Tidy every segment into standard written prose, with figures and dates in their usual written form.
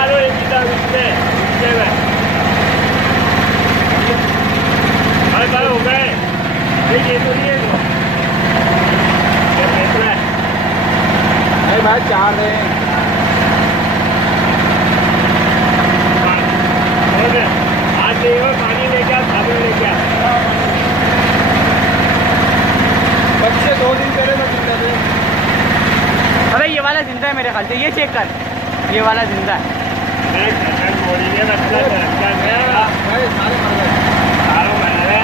डालो एक इधर उसमें भाई हो गए ये तो नहीं है नहीं भाई 4 है। आज ले पानी लेके आ साबुन लेके आ बच्चे 2 दिन पहले तो जिंदा थे। अबे ये वाला जिंदा है मेरे ख्याल से, ये चेक कर, ये वाला जिंदा है। भाई सारे मर गए। सारों मर गए।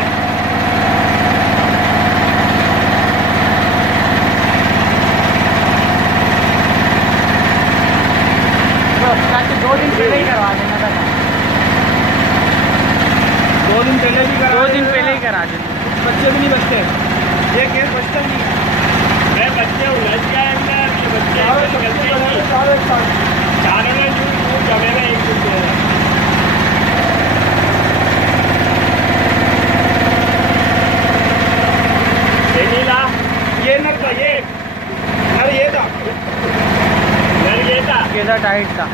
तो 2 दिन पहले ही करवा देना था। 2 दिन पहले भी करा 2 दिन पहले ही करा देना। बच्चे भी नहीं बचते, ये केस बचता ही नहीं। मैं बच्चे उलझ गए अंदर, ये बच्चे निकलते ही नहीं। चारों ने जो जमे में एक दूसरे ला ये नर था, ये नर ये था, ये था केसा टाइट था।